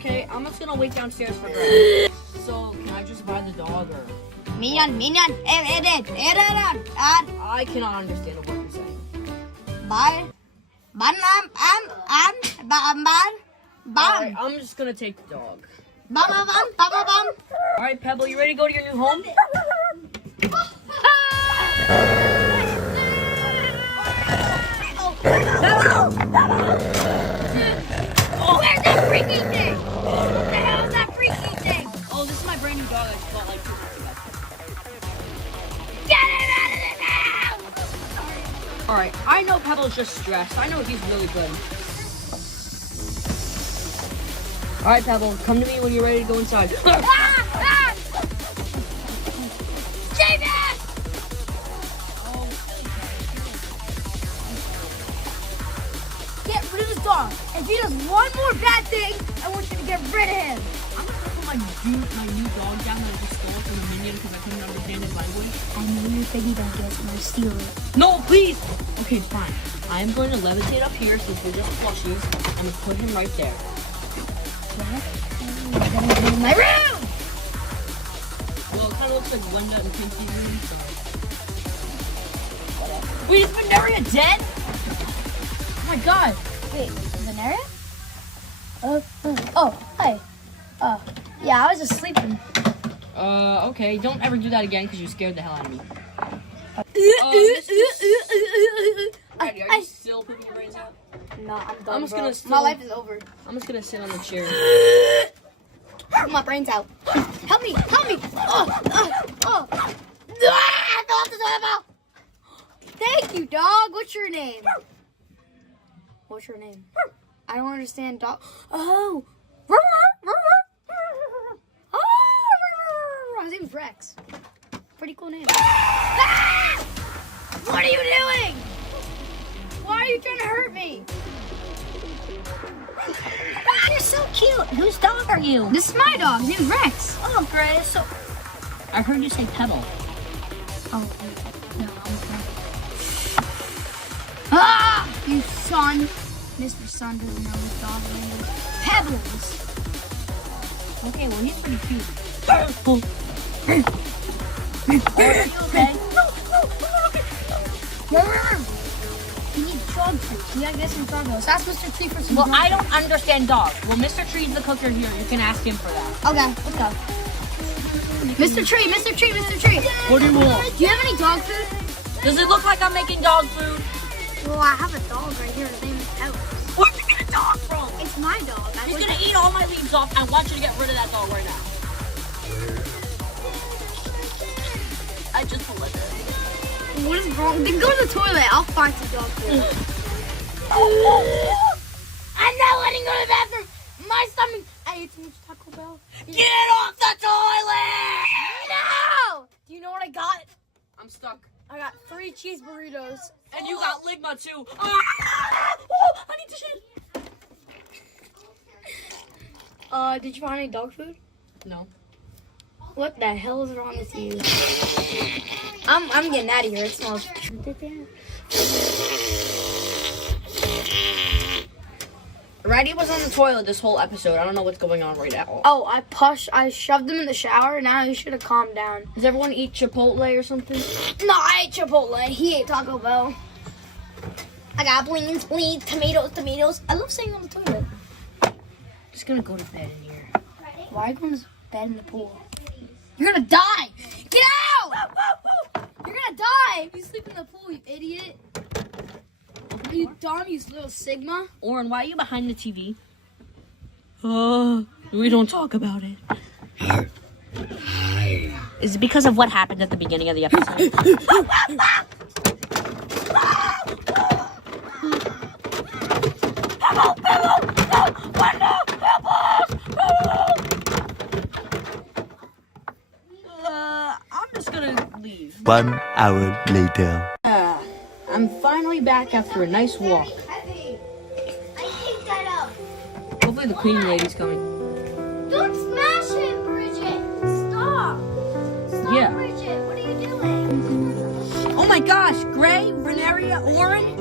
Okay, I'm just gonna wait downstairs for Greg. So, can I just buy the dog or? Minyan. I cannot understand what you're saying. Alright, I'm just gonna take the dog. Alright, Pebble, you ready to go to your new home? Where's that freaky thing? What the hell is that freaky thing? Oh, this is my brand new dog I just bought like 2 months ago. Get it out of this house! Alright, I know Pebble's just stressed. I know he's really good. Alright, Pebble, come to me when you're ready to go inside. Get rid of this dog. If he does one more bad thing, I want you to get rid of him. I'm gonna put my new dog down that I just stole from the minion because I couldn't understand his language. I know you're thinking don't get it, I'm gonna steal it. No, please! Okay, fine. I am going to levitate up here since we're just plushies. I'm gonna put him right there. In my room! Well, it kind of looks like Linda and Pinky's room, so... Wait, is Veneria dead? Oh my god! Wait, Veneria? Hi. Yeah, I was just sleeping. Okay. Don't ever do that again because you scared the hell out of me. Are you still pooping your brains out? No, I'm done, I'm just bro. gonna still- My life is over. I'm just gonna sit on the chair. My brain's out. Help me! Thank you, dog. What's your name? What's your name? I don't understand, dog. Oh. His name's Rex. Pretty cool name. Ah! What are you doing? Why are you trying to hurt me? You're so cute. Whose dog are you? This is my dog. His name's Rex. Oh, great. So, I heard you say Pebble. Oh, no, I'm okay. Ah! You son. Mr. Son doesn't know his dog name is Pebbles. Okay, well, he's pretty cute. Are you okay? You need dog food. You gotta get some dog food. Ask Mr. Tree for some Well, dog I don't understand dogs. Well, Mr. Tree's the cooker here. You can ask him for that. food. Okay, let's go. Mr. Tree. What do you want? Do you have any dog food? Does it look like I'm making dog food? Well, I have a dog right here. His name is Pebbles. Where'd you get a dog from? It's my dog. He's gonna eat all my leaves off. I want you to get rid of that dog right now. I just let it. What is wrong? Then go to the toilet. I'll find some dog food. I'm not letting go to the bathroom. My stomach. I ate too much Taco Bell. Get off the toilet! No! Do you know what I got? I'm stuck. I got 3 cheese burritos. And you got Ligma too. I need to shit. Did you find any dog food? No. What the hell is wrong with you? I'm getting out of here. It smells. Reddy was on the toilet this whole episode. I don't know what's going on right now. Oh, I shoved him in the shower. Now you should have calmed down. Does everyone eat Chipotle or something? No, I ate Chipotle. He ate Taco Bell. I got beans, tomatoes. I love sitting on the toilet. Just gonna go to bed in here. Why are you going to bed in the pool? You're gonna die! Get out! You're gonna die if you sleep in the pool, you idiot. Are you dumb, you little Sigma? Oren, why are you behind the TV? We don't talk about it. Is it because of what happened at the beginning of the episode? I'm just gonna leave. 1 hour later. I'm finally back after a nice walk. Hopefully the cleaning lady's coming. Don't smash it, Bridget! Stop! Yeah. Bridget, what are you doing? Oh my gosh, Gray, Veneria, Oren,